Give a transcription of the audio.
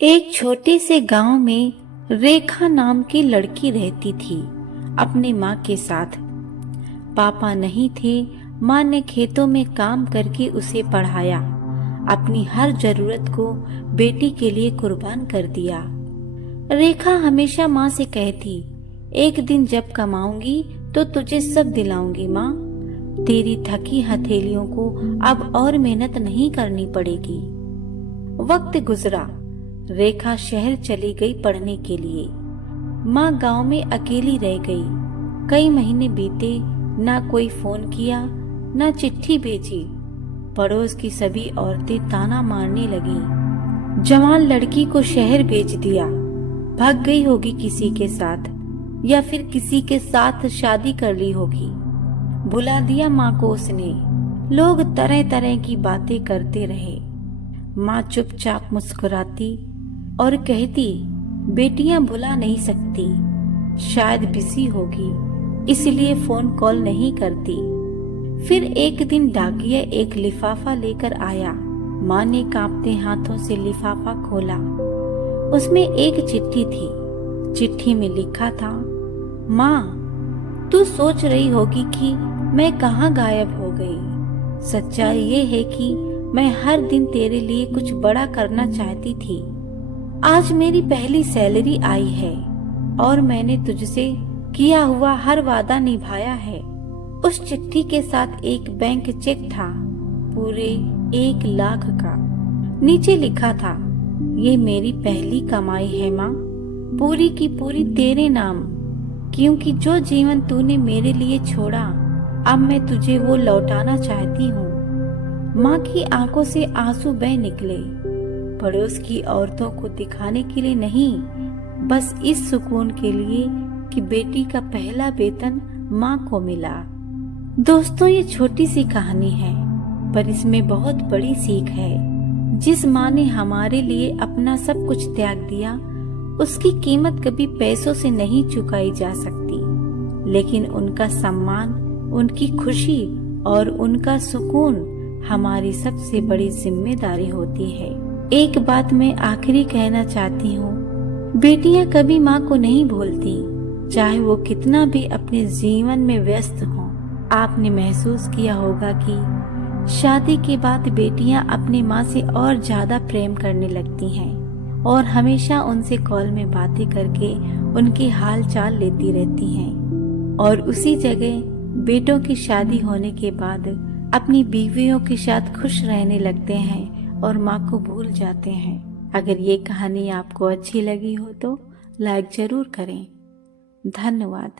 एक छोटे से गांव में रेखा नाम की लड़की रहती थी अपनी माँ के साथ। पापा नहीं थे, माँ ने खेतों में काम करके उसे पढ़ाया, अपनी हर जरूरत को बेटी के लिए कुर्बान कर दिया। रेखा हमेशा माँ से कहती, एक दिन जब कमाऊंगी तो तुझे सब दिलाऊंगी माँ, तेरी थकी हथेलियों को अब और मेहनत नहीं करनी पड़ेगी। वक्त गुजरा, रेखा शहर चली गई पढ़ने के लिए। माँ गांव में अकेली रह गई। कई महीने बीते, ना कोई फोन किया, ना चिट्ठी भेजी। पड़ोस की सभी औरतें ताना मारने लगी, जवान लड़की को शहर भेज दिया, भाग गई होगी किसी के साथ, या फिर किसी के साथ शादी कर ली होगी। भुला दिया माँ को उसने। लोग तरह तरह की बातें करते रहे। माँ चुपचाप मुस्कुराती और कहती, बेटियां भुला नहीं सकती, शायद बिजी होगी इसलिए फोन कॉल नहीं करती। फिर एक दिन डाकिया एक लिफाफा लेकर आया। माँ ने कांपते हाथों से लिफाफा खोला। उसमें एक चिट्ठी थी। चिट्ठी में लिखा था, माँ, तू सोच रही होगी कि मैं कहाँ गायब हो गई। सच्चाई ये है कि मैं हर दिन तेरे लिए कुछ बड़ा करना चाहती थी। आज मेरी पहली सैलरी आई है और मैंने तुझसे किया हुआ हर वादा निभाया है। उस चिट्ठी के साथ एक बैंक चेक था, पूरे 1 लाख का। नीचे लिखा था, ये मेरी पहली कमाई है माँ, पूरी की पूरी तेरे नाम, क्योंकि जो जीवन तूने मेरे लिए छोड़ा, अब मैं तुझे वो लौटाना चाहती हूँ। माँ की आंखों से आंसू बह निकले। पड़ोस की औरतों को दिखाने के लिए नहीं, बस इस सुकून के लिए कि बेटी का पहला वेतन माँ को मिला। दोस्तों, ये छोटी सी कहानी है, पर इसमें बहुत बड़ी सीख है। जिस माँ ने हमारे लिए अपना सब कुछ त्याग दिया, उसकी कीमत कभी पैसों से नहीं चुकाई जा सकती, लेकिन उनका सम्मान, उनकी खुशी और उनका सुकून हमारी सबसे बड़ी जिम्मेदारी होती है। एक बात मैं आखिरी कहना चाहती हूँ, बेटियां कभी माँ को नहीं भूलती, चाहे वो कितना भी अपने जीवन में व्यस्त हो। आपने महसूस किया होगा कि शादी के बाद बेटियां अपनी माँ से और ज्यादा प्रेम करने लगती हैं और हमेशा उनसे कॉल में बातें करके उनकी हाल चाल लेती रहती हैं। और उसी जगह बेटों की शादी होने के बाद अपनी बीवियों के साथ खुश रहने लगते हैं और माँ को भूल जाते हैं। अगर ये कहानी आपको अच्छी लगी हो तो लाइक जरूर करें। धन्यवाद।